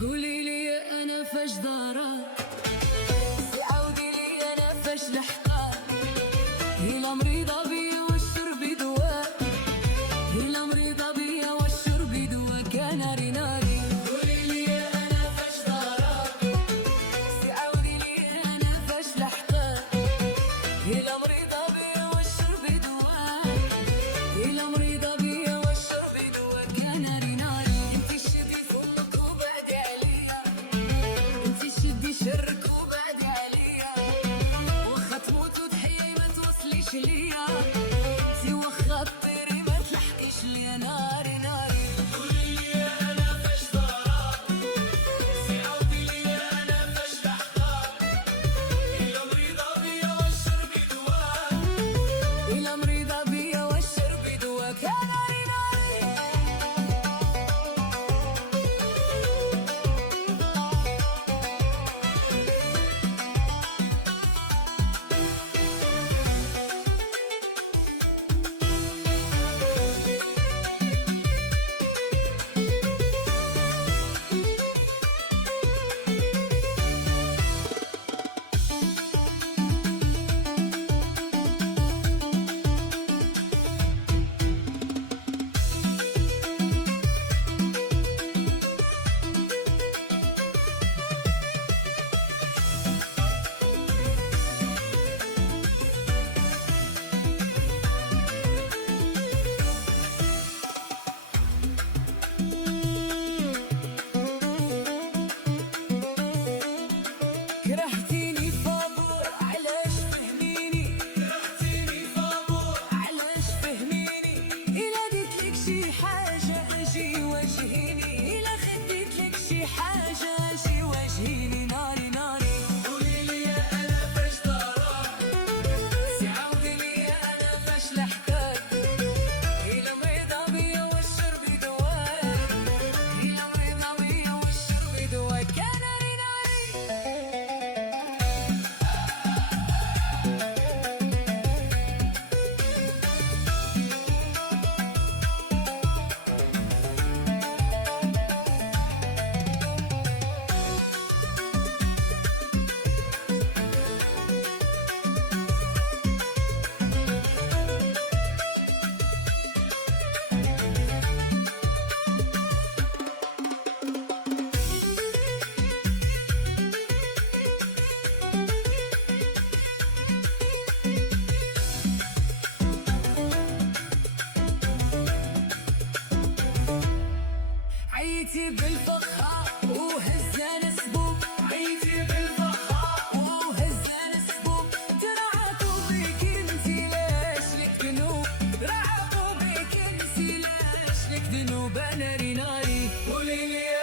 قولي لي انا فاش دارك، عاودي لي انا فاش لحقك، إلا مريضة بيا والشرب دواء، إلا مريضة بيا والشرب دواء يا ناري ناري. قولي لي انا فاش دارك، عاودي لي انا فاش لحقك، إلا مريضة بيا والشرب دواء، إلا مريضة بيا والشرب دواء يا ناري ناري. انتي شدي فمك وبعدي عليا، انتي شدي شرك وبعدي عليا، واخا تموت وتحيي ما توصليش ليا، انتي واخا تطيري ما تلحقيش ليا ناري ناري. قولي لي انا فاش دارك، عاودي لي انا فاش لحقك، إلا مريضة بيا والشرب دواء، إلا مريضة بيا والشرب دواك يا ناري ناري. كرهتيني فابور علاش فهميني، كرهتيني فابور علاش فهميني، إلا ديتلك شي حاجة أجي واجهيني، إلا خديتلك شي حاجة أجي واجهيني ناري ناري. قولي لي أنا فاش دارك، عاودي لي أنا فاش لحقك، إلا مريضة بيا والشرب دواك، إلا مريضة بيا والشرب دواك يا ناري ناري. عيتي بالفخرة وهزان سبوب، عيتي بالفخرة وهزان سبوب، درعاتو بيك انتي لاش لك ذنوب، درعاتو بيك انتي لاش لك ذنوب ناري ناري. قولي لي